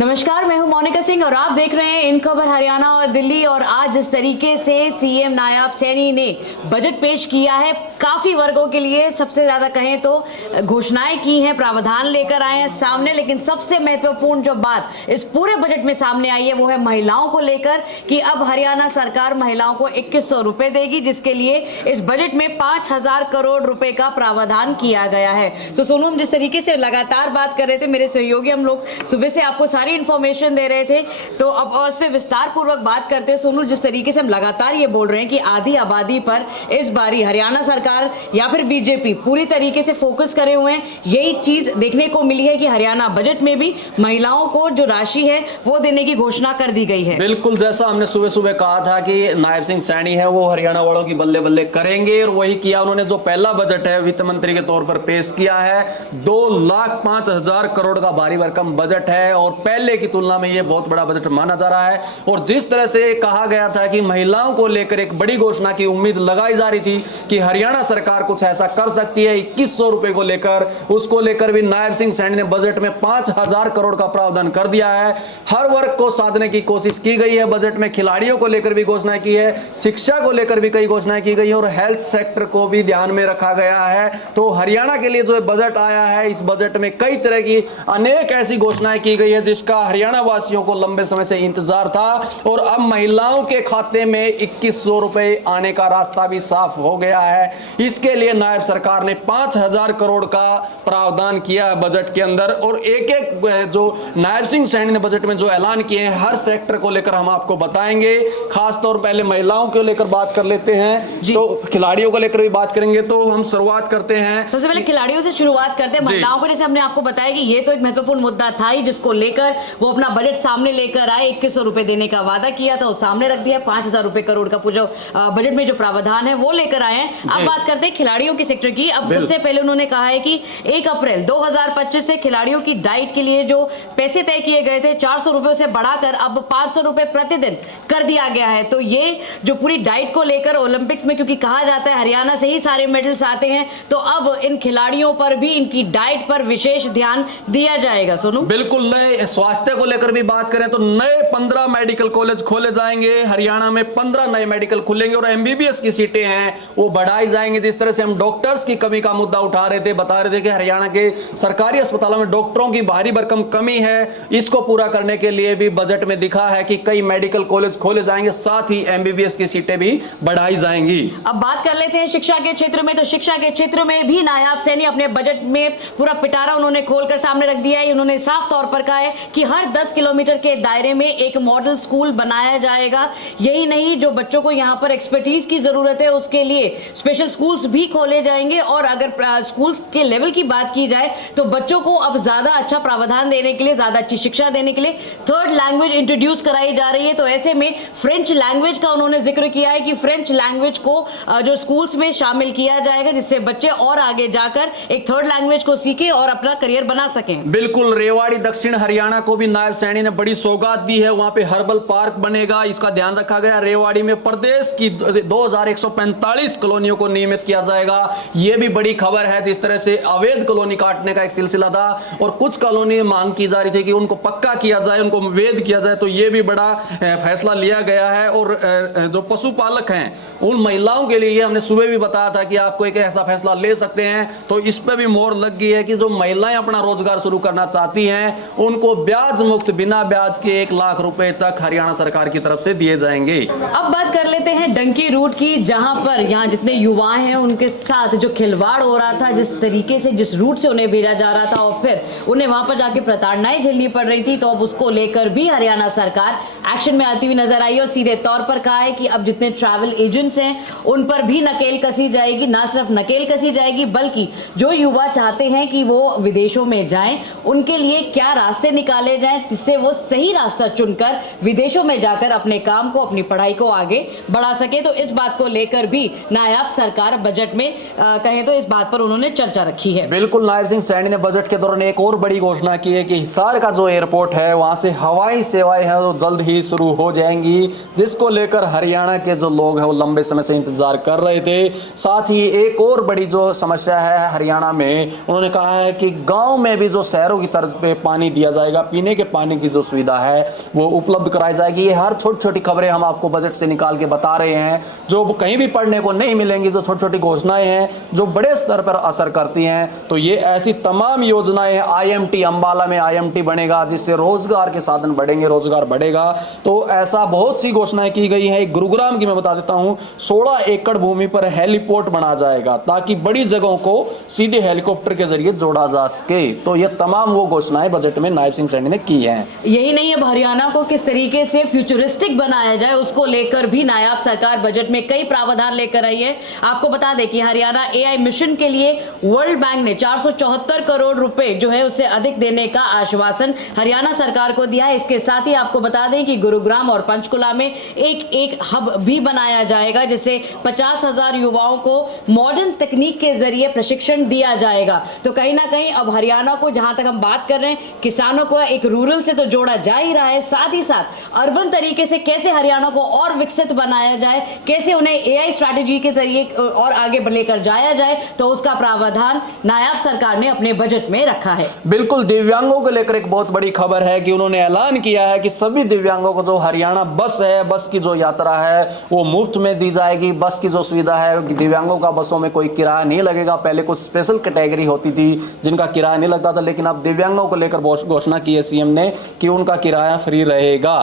नमस्कार, मैं हूं मोनिका सिंह और आप देख रहे हैं इन खबर हरियाणा और दिल्ली। और आज जिस तरीके से सीएम नायब सैनी ने बजट पेश किया है, काफी वर्गों के लिए सबसे ज्यादा कहें तो घोषणाएं की हैं, प्रावधान लेकर आए हैं सामने। लेकिन सबसे महत्वपूर्ण जो बात इस पूरे बजट में सामने आई है वो है महिलाओं को लेकर कि अब हरियाणा सरकार महिलाओं को 2100 रुपए देगी, जिसके लिए इस बजट में 5000 करोड़ रुपए का प्रावधान किया गया है। तो सोनू, हम जिस तरीके से लगातार बात कर रहे थे, मेरे सहयोगी हम लोग सुबह से आपको सारी इंफॉर्मेशन दे रहे थे, तो अब और इस पे विस्तार पूर्वक बात करते हैं। सोनू, जिस तरीके से हम लगातार ये बोल रहे हैं कि आधी आबादी पर इस बारी हरियाणा सरकार या फिर बीजेपी पूरी तरीके से फोकस करे हुए हैं, यही चीज देखने को मिली है कि हरियाणा बजट में भी महिलाओं को जो राशि है वो देने की घोषणा कर दी गई है। बिल्कुल, जैसा हमने सुबह सुबह कहा था कि नायब सिंह सैनी है वो हरियाणा वालों की बल्ले बल्ले करेंगे, और वही किया उन्होंने। जो पहला बजट है वित्त मंत्री के तौर पर पेश किया है, 2,05,000 करोड़ का भारी भरकम बजट है, और पहले की तुलना में ये बहुत बड़ा बजट माना जा रहा है। और जिस तरह से कहा गया था कि महिलाओं को लेकर एक बड़ी घोषणा की उम्मीद लगाई जा रही थी कि हरियाणा सरकार कुछ ऐसा कर सकती है 2100 रुपए को लेकर, उसको लेकर भी नायब सिंह सैनी ने बजट में 5000 करोड़ का प्रावधान कर दिया है। हर वर्ग को साधने की कोशिश की गई है बजट में, खिलाड़ियों को लेकर भी घोषणाएं की है, शिक्षा को लेकर भी कई घोषणाएं की गई है, और हेल्थ सेक्टर को भी ध्यान में रखा गया है। तो हरियाणा के लिए जो बजट आया है, इस बजट में कई तरह की अनेक ऐसी घोषणाएं की गई है जिसका हरियाणा वासियों को लंबे समय से इंतजार था, और अब महिलाओं के खाते में 2100 रुपए आने का रास्ता भी साफ हो गया है। इसके लिए नायब सरकार ने 5000 करोड़ का प्रावधान किया है बजट के अंदर, और एक एक जो नायब सिंह सैनी ने बजट में जो ऐलान किए हैं हर सेक्टर को लेकर हम आपको बताएंगे। खास तौर पहले महिलाओं को लेकर बात कर लेते हैं, तो खिलाड़ियों को लेकर भी बात करेंगे। तो हम शुरुआत करते हैं, सबसे पहले खिलाड़ियों से शुरुआत करते हैं। महिलाओं को जैसे हमने आपको बताया कि ये तो एक महत्वपूर्ण मुद्दा था ही, जिसको लेकर वो अपना बजट सामने लेकर आए। 2100 रुपए देने का वादा किया था, वो सामने रख दिया। 5000 रुपए करोड़ का पूरा बजट में जो प्रावधान है वो लेकर आए हैं। अब बात करते हैं खिलाड़ियों की सेक्टर की। अब सबसे पहले उन्होंने कहा है कि 1 अप्रैल 2025 से खिलाड़ियों की डाइट के लिए जो पैसे तय किए गए थे 400 रुपए से बढ़ाकर अब 500 रुपए प्रतिदिन कर दिया गया है। तो ये जो पूरी डाइट को लेकर ओलंपिक्स में, क्योंकि कहा जाता है हरियाणा से ही सारे मेडल्स आते हैं, तो अब इन खिलाड़ियों पर भी इनकी डाइट पर विशेष ध्यान दिया जाएगा। सुनो, बिल्कुल, नए स्वास्थ्य को लेकर भी बात करें तो नए 15 मेडिकल कॉलेज खोले जाएंगे हरियाणा में, 15 नए मेडिकल खुलेंगे, और एमबीबीएस की सीटें हैं वो बढ़ाई जाएंगी। जिस तरह से हम डॉक्टर्स की कमी का मुद्दा उठा रहे थे, बता रहे थे कि हरियाणा के सरकारी अस्पतालों में डॉक्टरों की भारी भरकम कमी है, इसको पूरा करने के लिए भी बजट में दिखा है कि कई मेडिकल कॉलेज खोले जाएंगे, साथ ही एमबीबीएस की सीटें भी बढ़ाई जाएंगी। अब बात कर लेते हैं शिक्षा के क्षेत्र में। तो शिक्षा के क्षेत्र में भी नायब सैनी अपने बजट में पूरा पिटारा उन्होंने खोलकर सामने रख दिया है। उन्होंने साफ तौर पर कहा है कि हर 10 किलोमीटर के दायरे में एक मॉडल स्कूल बनाया जाएगा। यही नहीं, जो बच्चों को यहाँ पर एक्सपर्टीज की जरूरत है उसके लिए स्पेशल स्कूल्स भी खोले जाएंगे। और अगर स्कूल्स के लेवल की बात की जाए तो बच्चों को अब ज्यादा अच्छा प्रावधान देने के लिए, ज्यादा अच्छी शिक्षा देने के लिए थर्ड लैंग्वेज इंट्रोड्यूस कराई जा रही है। तो ऐसे में फ्रेंच लैंग्वेज का उन्होंने जिक्र किया है कि फ्रेंच लैंग्वेज को जो स्कूल्स में शामिल किया जाएगा, जिससे बच्चे और आगे जाकर एक थर्ड लैंग्वेज को सीखे और अपना करियर बना सकें। बिल्कुल, रेवाड़ी दक्षिण हरियाणा को भी नायब सैनी ने बड़ी सौगात दी है। वहां पे हर्बल पार्क बनेगा, इसका ध्यान रखा गया। रेवाड़ी में प्रदेश की 2145 कॉलोनियों को नियमित किया जाएगा। यह भी बड़ी खबर है। जिस तरह से अवैध कॉलोनी काटने का एक सिलसिला था और कुछ कॉलोनी मांग की जा रही थी कि उनको पक्का किया जाए, उनको वैध किया जाए, तो यह भी बड़ा फैसला लिया गया है। और जो पशुपालक हैं उन महिलाओं के लिए हमने सुबह भी बताया था कि आपको एक ऐसा फैसला ले सकते हैं, तो इस पर भी मोहर लग गई है कि जो महिलाएं अपना रोजगार शुरू करना चाहती हैं उनको ब्याज मुक्त, बिना ब्याज के 1 लाख रुपए तक हरियाणा सरकार की तरफ से दिए जाएंगे। अब बात कर लेते हैं डंकी रूट की, जहां पर यहाँ जितने युवा हैं उनके साथ जो खिलवाड़ हो रहा था, जिस तरीके से जिस रूट से उन्हें भेजा जा रहा था और फिर उन्हें वहां पर जाके प्रताड़नाएं झेलनी पड़ रही थी, तो अब उसको लेकर भी हरियाणा सरकार एक्शन में आती हुई नजर आई और सीधे तौर पर कहा है कि अब जितने ट्रैवल एजेंट्स हैं उन पर भी नकेल कसी जाएगी। ना सिर्फ नकेल कसी जाएगी बल्कि जो युवा चाहते हैं कि वो विदेशों में जाएं, उनके लिए क्या रास्ते निकाले जाएं जिससे वो सही रास्ता चुनकर विदेशों में जाकर अपने काम को, अपनी पढ़ाई को आगे बढ़ा सके। तो इस बात को लेकर भी नायब सरकार सरकार बजट में कहें तो इस बात पर उन्होंने चर्चा रखी है। बिल्कुल, नायब सिंह सैनी ने बजट के दौरान एक और बड़ी घोषणा की है कि हिसार का जो एयरपोर्ट है वहां से हवाई सेवाएं हैं वो जल्द ही शुरू हो जाएंगी, जिसको लेकर हरियाणा के जो लोग हैं वो लंबे समय से इंतजार कर रहे थे। साथ ही एक और बड़ी जो समस्या है हरियाणा में, उन्होंने कहा है कि गांव में भी जो शहरों की तर्ज पे पानी दिया जाएगा, पीने के पानी की जो सुविधा है वो उपलब्ध कराई जाएगी। ये हर छोटी छोटी खबरें हम आपको बजट से निकाल के बता रहे हैं, जो कहीं भी पढ़ने को नहीं मिलेंगी, जो छोटी छोटी घोषणाएं हैं जो बड़े स्तर पर असर करती हैं। तो ये ऐसी तमाम योजनाएं हैं। IMT अंबाला में IMT बनेगा, जिससे रोजगार के साधन बढ़ेंगे, रोजगार बढ़ेगा। तो ऐसा बहुत सी घोषणाएं की गई हैं। गुरुग्राम की मैं बता देता हूं, 16 एकड़ भूमि पर हेलीपोर्ट बना जाएगा ताकि बड़ी जगहों को सीधे हेलीकॉप्टर के जरिए जोड़ा जा सके। तो ये तमाम वो घोषणाएं बजट में नायब सिंह सैनी ने की हैं। यही नहीं, अब हरियाणा को किस तरीके से फ्यूचरिस्टिक बनाया जाए उसको लेकर भी नायाब सरकार बजट में कई प्रावधान लेकर आई है। आपको बता दें कि हरियाणा AI मिशन के लिए वर्ल्ड बैंक ने 474 करोड़ रुपए जो है उससे अधिक देने का आश्वासन हरियाणा सरकार को दिया है। इसके साथ ही आपको बता दें कि गुरुग्राम और पंचकुला में एक हब भी बनाया जाएगा, जिससे 50,000 युवाओं को मॉडर्न तकनीक के जरिए प्रशिक्षण दिया जाएगा। तो कहीं ना कहीं अब हरियाणा को, जहां तक हम बात कर रहे हैं, किसानों को एक रूरल से तो जोड़ा जा ही रहा है, साथ ही साथ अर्बन तरीके से कैसे हरियाणा को और विकसित बनाया जाए, कैसे उन्हें AI स्ट्रैटेजी के जरिए और आगे लेकर जाया जाए, तो उसका प्रावधान नायाब सरकार ने अपने बजट में रखा है। बिल्कुल, दिव्यांगों को लेकर एक बहुत बड़ी खबर है कि उन्होंने ऐलान किया है कि सभी दिव्यांगों को जो हरियाणा बस है, बस की जो यात्रा है वो मुफ्त में दी जाएगी। बस की जो सुविधा है, दिव्यांगों का बसों में कोई किराया नहीं लगेगा। पहले कुछ स्पेशल कैटेगरी होती थी जिनका किराया नहीं लगता था, लेकिन अब दिव्यांगों को लेकर घोषणा की है CM ने कि उनका किराया फ्री रहेगा।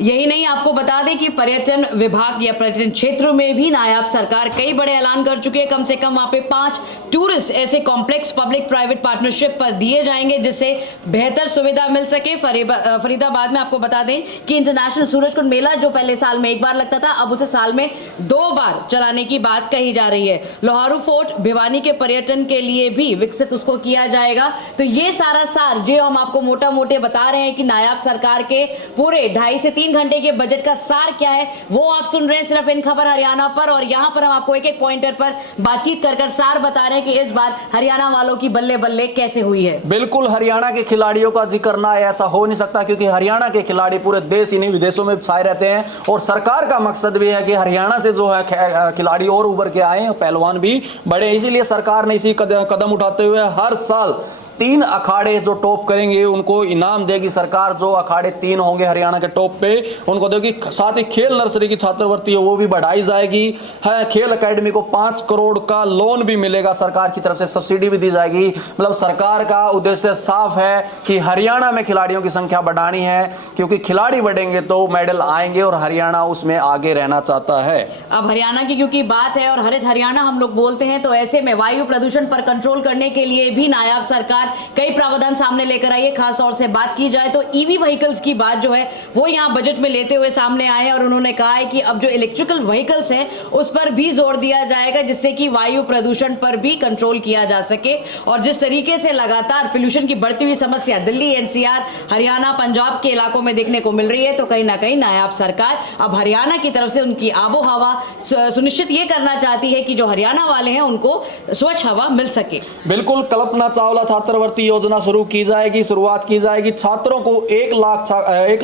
यही नहीं, आपको बता दें कि पर्यटन विभाग या पर्यटन क्षेत्र में भी नायाब सरकार कई बड़े ऐलान कर चुकी है। कम से कम वहां पे 5 टूरिस्ट ऐसे कॉम्प्लेक्स पब्लिक प्राइवेट पार्टनरशिप पर दिए जाएंगे, जिससे बेहतर सुविधा मिल सके। फरीदाबाद में आपको बता दें कि इंटरनेशनल सूरजकुंड मेला जो पहले साल में एक बार लगता था, अब उसे साल में 2 बार चलाने की बात कही जा रही है। लोहारू फोर्ट भिवानी के पर्यटन के लिए भी विकसित उसको किया जाएगा। तो ये सारा सार जो हम आपको मोटा मोटे बता रहे हैं कि नायाब सरकार के पूरे 2.5 से 3 घंटे के बजट का सार क्या है, वो आप सुन रहे हैं सिर्फ इन खबर हरियाणा पर। और यहां पर हम आपको एक एक पॉइंटर पर बातचीत कर सार बता रहे हैं कि इस बार हरियाणा वालों की बल्ले बल्ले कैसे हुई है। बिल्कुल, हरियाणा के खिलाड़ियों का जिक्र ना ऐसा हो नहीं सकता, क्योंकि हरियाणा के खिलाड़ी पूरे देश ही नहीं विदेशों में छाए रहते हैं। और सरकार का मकसद भी है कि हरियाणा से जो है खिलाड़ी और उभर के आए, पहलवान भी बढ़े। इसीलिए सरकार ने इसी कदम उठाते हुए हर साल 3 अखाड़े जो टॉप करेंगे उनको इनाम देगी सरकार। जो अखाड़े 3 होंगे हरियाणा के टॉप पे उनको देगी। साथ ही खेल नर्सरी की छात्रवृत्ति है वो भी बढ़ाई जाएगी। है, खेल एकेडमी को 5 करोड़ का लोन भी मिलेगा, सरकार की तरफ से सब्सिडी भी दी जाएगी। मतलब सरकार का उद्देश्य साफ है कि हरियाणा में खिलाड़ियों की संख्या बढ़ानी है, क्योंकि खिलाड़ी बढ़ेंगे तो मेडल आएंगे और हरियाणा उसमें आगे रहना चाहता है। अब हरियाणा की क्योंकि बात है और हरित हरियाणा हम लोग बोलते हैं, तो ऐसे में वायु प्रदूषण पर कंट्रोल करने के लिए भी नायाब सरकार कई प्रावधान सामने लेकर आई है। खास तौर से बात की जाए तो EV व्हीकल्स की बात जो है वो यहाँ बजट में लेते हुए सामने आए हैं। और उन्होंने कहा है कि अब जो इलेक्ट्रिकल व्हीकल्स हैं उस पर भी जोर दिया जाएगा, जिससे कि वायु प्रदूषण पर भी कंट्रोल किया जा सके। और जिस तरीके से लगातार पोल्यूशन की बढ़ती हुई समस्या दिल्ली, NCR, हरियाणा, पंजाब के इलाकों में देखने को मिल रही है, तो कहीं ना कहीं नायाब सरकार अब हरियाणा की तरफ से उनकी आबो हवा सुनिश्चित ये करना चाहती है कि जो हरियाणा वाले हैं उनको स्वच्छ हवा मिल सके। बिल्कुल, कल्पना चावला छात्रवृत्ति योजना शुरू की जाएगी, शुरुआत की जाएगी। छात्रों को 1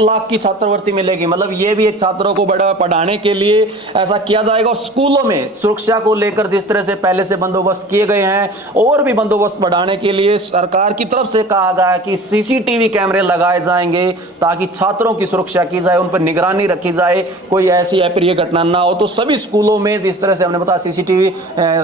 लाख की छात्रवृत्ति मिलेगी। मतलब ये भी एक छात्रों को पढ़ाने के लिए ऐसा किया जाएगा। स्कूलों में सुरक्षा को लेकर जिस तरह से पहले से बंदोबस्त किए गए हैं, और भी बंदोबस्त बढ़ाने के लिए सरकार की तरफ से कहा गया है कि CCTV कैमरे लगाए जाएंगे ताकि छात्रों की सुरक्षा की जाए, उन पर निगरानी रखी जाए, कोई ऐसी अप्रिय घटना ना हो। तो सभी स्कूलों में जिस तरह से हमने बताया CCTV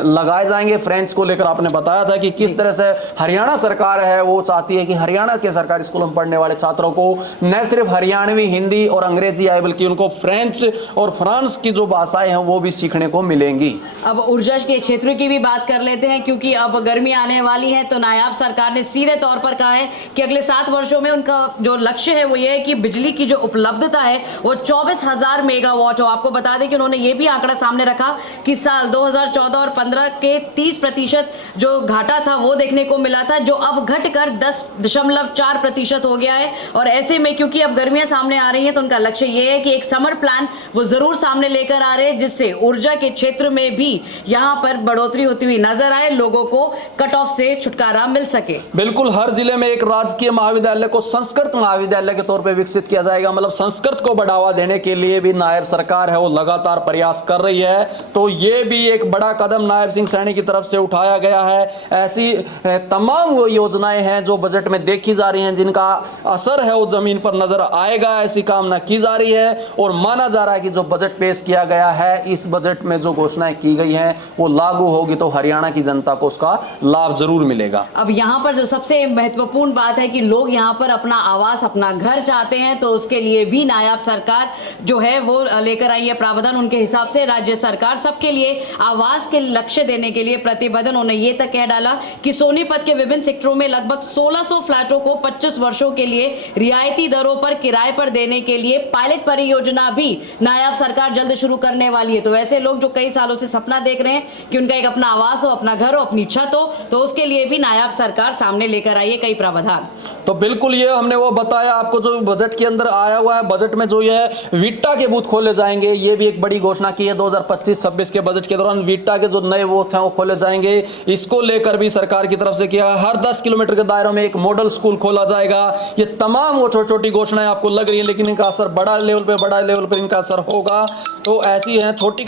लगाए जाएंगे। फ्रेंच को लेकर आपने बताया था कि किस तरह से हरियाणा सरकार है वो चाहती है कि हरियाणा के सरकारी स्कूलों में पढ़ने वाले छात्रों को न सिर्फ हरियाणवी हिंदी और अंग्रेजी आए, बल्कि उनको फ्रेंच और फ्रांस की जो भाषाएं हैं वो भी सीखने को मिलेंगी। अब ऊर्जा के क्षेत्र की भी बात कर लेते हैं, क्योंकि अब गर्मी आने वाली है। तो नायाब सरकार ने सीधे तौर पर कहा है कि अगले 7 वर्षों में उनका जो लक्ष्य है वो ये है कि बिजली की जो उपलब्धता है वो 24,000 मेगावाट हो। आपको बता दें कि उन्होंने ये भी आंकड़ा सामने रखा कि साल 2014 और 15 के 30% जो घाटा था वो देखने को मिला था, जो अब घटकर 10.4% हो गया है। और ऐसे में क्योंकि अब गर्मियां सामने आ रही हैं तो उनका लक्ष्य ये है कि एक समर प्लान वो जरूर सामने लेकर आ रहे हैं, जिससे ऊर्जा के क्षेत्र में भी यहाँ पर बढ़ोतरी होती हुई नजर आए, लोगों को कट ऑफ से छुटकारा मिल सके। बिल्कुल, हर जिले में एक राजकीय महाविद्यालय को संस्कृत महाविद्यालय के तौर पे विकसित किया जाएगा। मतलब संस्कृत को बढ़ावा देने के लिए भी नायब सरकार है वो लगातार प्रयास कर रही है। तो ये भी एक बड़ा कदम नायब सिंह सैनी की तरफ से उठाया गया है। ऐसी तमाम वो योजनाएं हैं जो बजट में देखी जा रही हैं, जिनका असर है वो जमीन पर नजर आएगा, ऐसी कामना की जा रही है। और माना जा रहा है कि जो बजट पेश किया गया है, इस बजट में जो घोषणाएं की गई हैं वो लागू होगी तो हरियाणा की जनता को उसका लाभ जरूर मिलेगा। अब यहाँ पर जो सबसे महत्वपूर्ण बात है कि लोग यहाँ पर अपना आवास, अपना घर चाहते हैं, तो उसके लिए भी नायाब सरकार जो है वो लेकर आई है प्रावधान। उनके हिसाब से राज्य सरकार सबके लिए आवास के लक्ष्य देने के लिए प्रतिबद्ध। उन्होंने ये तक कह डाला कि सोनीपत के विभिन्न सेक्टरों में लगभग 1600 फ्लैटों को 25 वर्षों के लिए रियायती दरों पर किराए पर देने के लिए पायलट परियोजना भी नायाब सरकार जल्द शुरू करने वाली है। तो वैसे लोग जो कई सालों से सपना देख रहे हैं कि उनका एक अपना आवास हो, अपना घर हो, अपनी छत हो, तो उसके लिए भी नायाब सरकार सामने लेकर आई है कई प्रावधान। तो बिल्कुल ये हमने वो बताया आपको जो बजट के अंदर आया हुआ है। बजट में जो ये वीटा के बूथ खोले जाएंगे, ये भी एक बड़ी घोषणा की है। 2025-26 के बजट के दौरान वीटा के जो नए बूथ हैं वो खोले जाएंगे। इसको लेकर भी सरकार की तरफ से किया, हर 10 किलोमीटर के दायरों में एक मॉडल स्कूल खोला जाएगा। ये तमाम वो छोटी छोटी घोषणाएं आपको लग रही है, लेकिन इनका असर बड़ा लेवल पे इनका असर होगा। तो ऐसी हैं छोटी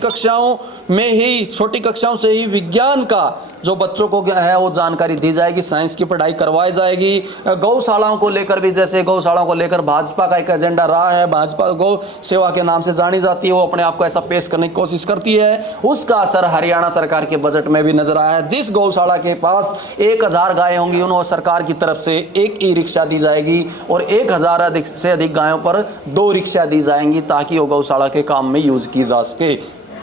कक्षाओं से ही विज्ञान का जो बच्चों को है वो जानकारी दी जाएगी, साइंस की पढ़ाई करवाई जाएगी। गौशालाओं को लेकर भी, जैसे गौशालाओं को लेकर भाजपा का एक एजेंडा रहा है, भाजपा गौ सेवा के नाम से जानी जाती है, वो अपने आप को ऐसा पेश करने की कोशिश करती है। उसका असर हरियाणा सरकार के बजट में भी नजर आया है। जिस गौशाला के पास 1000 गायें होंगी, उन्हें सरकार की तरफ से एक ई रिक्शा दी जाएगी और 1000 से अधिक गायों पर 2 रिक्शा दी जाएंगी, ताकि वो गौशाला के काम में यूज की जा सके।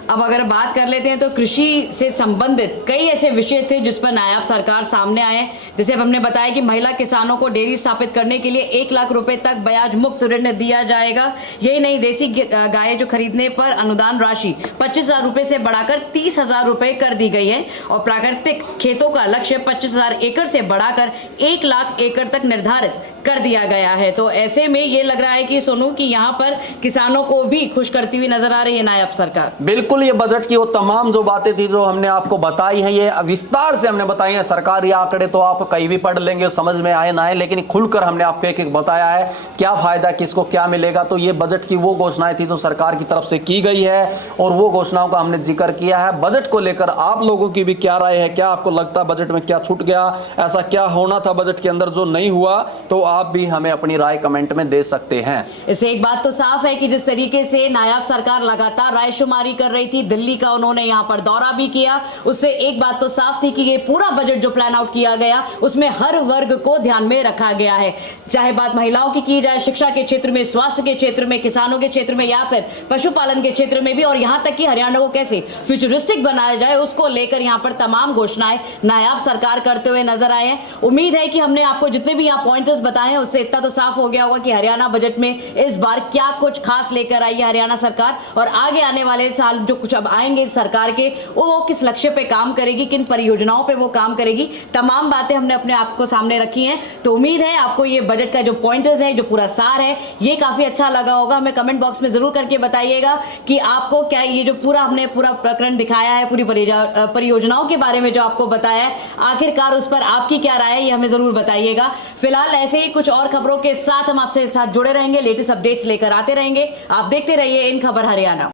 अब अगर बात कर लेते हैं तो कृषि से संबंधित कई ऐसे विषय थे जिस पर नायाब सरकार सामने आए। जैसे अब हमने बताया कि महिला किसानों को डेयरी स्थापित करने के लिए 1 लाख रुपए तक ब्याज मुक्त ऋण दिया जाएगा। यही नहीं, देसी गाय जो खरीदने पर अनुदान राशि 25,000 रुपए से बढ़ाकर 30,000 रुपए कर दी गई है। और प्राकृतिक खेतों का लक्ष्य 25,000 एकड़ से बढ़ाकर 1 लाख एकड़ तक निर्धारित कर दिया गया है। तो ऐसे में ये लग रहा है कि सोनू कि यहाँ पर किसानों को भी खुश करती हुई नजर आ रही है नायाब सरकार। बिल्कुल, ये बजट की वो तमाम जो बातें थी जो हमने आपको बताई हैं, ये विस्तार से हमने बताई हैं। सरकारी आंकड़े तो आप कहीं भी पढ़ लेंगे, समझ में आए ना आए, लेकिन खुलकर हमने आपको एक एक बताया है क्या फायदा, किसको क्या मिलेगा। तो ये बजट की वो घोषणाएं थी जो सरकार की तरफ से की गई है और वो घोषणाओं का हमने जिक्र किया है। बजट को लेकर आप लोगों की भी क्या राय है? क्या आपको लगता है बजट में क्या छूट गया, ऐसा क्या होना था बजट के अंदर जो नहीं हुआ? तो आप भी हमें अपनी राय कमेंट में दे सकते हैं। इससे एक बात तो साफ है कि जिस तरीके से नायाब सरकार लगातार रायशुमारी कर रही थी, दिल्ली का उन्होंने यहां पर दौरा भी किया, उससे एक बात तो साफ थी कि ये पूरा बजट जो प्लान आउट किया गया उसमें हर वर्ग को ध्यान में रखा गया है। चाहे बात महिलाओं की जाए, शिक्षा के क्षेत्र में, स्वास्थ्य के क्षेत्र में, किसानों के क्षेत्र में या फिर पशुपालन के क्षेत्र में भी, और यहां तक कि हरियाणा को कैसे फ्यूचरिस्टिक बनाया जाए उसको लेकर यहां पर तमाम घोषणाएं नायाब सरकार करते हुए नजर आए हैं। उम्मीद है कि हमने आपको जितने भी यहाँ पॉइंटर्स बताए हैं उससे इतना तो साफ हो गया होगा कि हरियाणा बजट में इस बार क्या कुछ खास लेकर आई है हरियाणा सरकार, और आगे आने वाले साल जो कुछ अब आएंगे सरकार के वो किस लक्ष्य पे काम करेगी, किन परियोजनाओं पे वो काम करेगी, तमाम बातें हमने अपने आप को सामने रखी हैं। तो उम्मीद है आपको ये बजट का जो पॉइंटर्स है, जो पूरा सार है, ये काफी अच्छा लगा होगा। हमें कमेंट बॉक्स में जरूर करके बताइएगा कि आपको क्या ये जो हमने पूरा प्रकरण दिखाया है, पूरी परियोजनाओं के बारे में जो आपको बताया है, आखिरकार उस पर आपकी क्या राय है, ये हमें जरूर बताइएगा। फिलहाल ऐसे ही कुछ और खबरों के साथ हम आपसे जुड़े रहेंगे, लेटेस्ट अपडेट्स लेकर आते रहेंगे। आप देखते रहिए इन खबर हरियाणा।